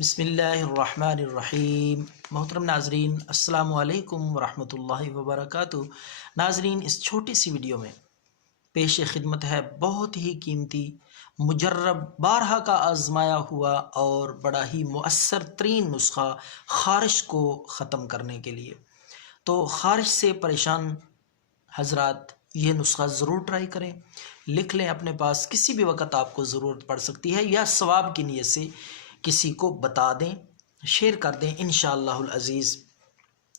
बिस्मिल्लाहिर्रहमानिर्रहीम। मोहतरम नाजरीन, अस्सलामु अलैकुम वरहमतुल्लाहि वबरकातुहू। नाजरीन, इस छोटी सी वीडियो में पेश खिदमत है बहुत ही कीमती, मुजर्रब, बारहा का आजमाया हुआ और बड़ा ही मुअस्सर तरीन नुस्खा ख़ारिश को ख़त्म करने के लिए। तो ख़ारिश से परेशान हजरात ये नुस्खा ज़रूर ट्राई करें, लिख लें अपने पास, किसी भी वक्त आपको ज़रूरत पड़ सकती है, या सवाब की नीयत से किसी को बता दें, शेयर कर दें। इंशाअल्लाहुल अज़ीज़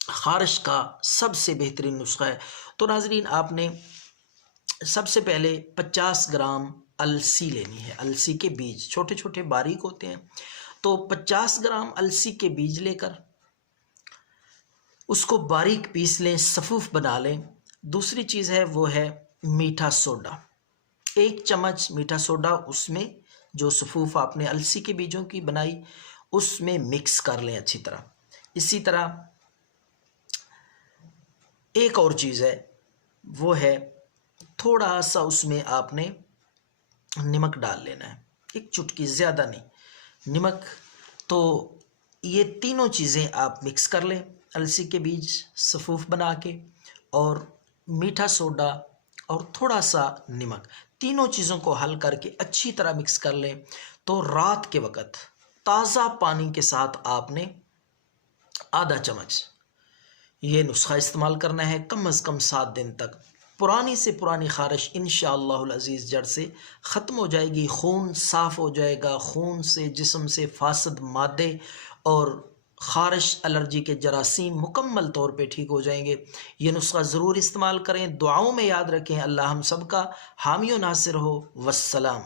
ख़ारिश का सबसे बेहतरीन नुस्खा है। तो नाज़रीन, आपने सबसे पहले 50 ग्राम अलसी लेनी है। अलसी के बीज छोटे छोटे बारीक होते हैं, तो 50 ग्राम अलसी के बीज लेकर उसको बारीक पीस लें, सफ़ूफ बना लें। दूसरी चीज़ है वो है मीठा सोडा। 1 चम्मच मीठा सोडा उसमें, जो सफ़ूफ आपने अलसी के बीजों की बनाई, उसमें मिक्स कर लें अच्छी तरह। इसी तरह एक और चीज़ है, वो है थोड़ा सा उसमें आपने नमक डाल लेना है, 1 चुटकी, ज़्यादा नहीं, नमक। तो ये तीनों चीज़ें आप मिक्स कर लें, अलसी के बीज सफ़ूफ बना के, और मीठा सोडा और थोड़ा सा नमक, तीनों चीज़ों को हल करके अच्छी तरह मिक्स कर लें। तो रात के वक़्त ताज़ा पानी के साथ आपने आधा चम्मच ये नुस्खा इस्तेमाल करना है, कम अज़ कम 7 दिन तक। पुरानी से पुरानी ख़ारिश इंशाअल्लाहुल अज़ीज़ जड़ से ख़त्म हो जाएगी, खून साफ़ हो जाएगा, खून से, जिस्म से फासद मादे और ख़ारिश, एलर्जी के जरासीम मुकम्मल तौर पे ठीक हो जाएंगे। ये नुस्खा ज़रूर इस्तेमाल करें, दुआओं में याद रखें। अल्लाह हम सब का हामी व नासिर हो। वस्सलाम।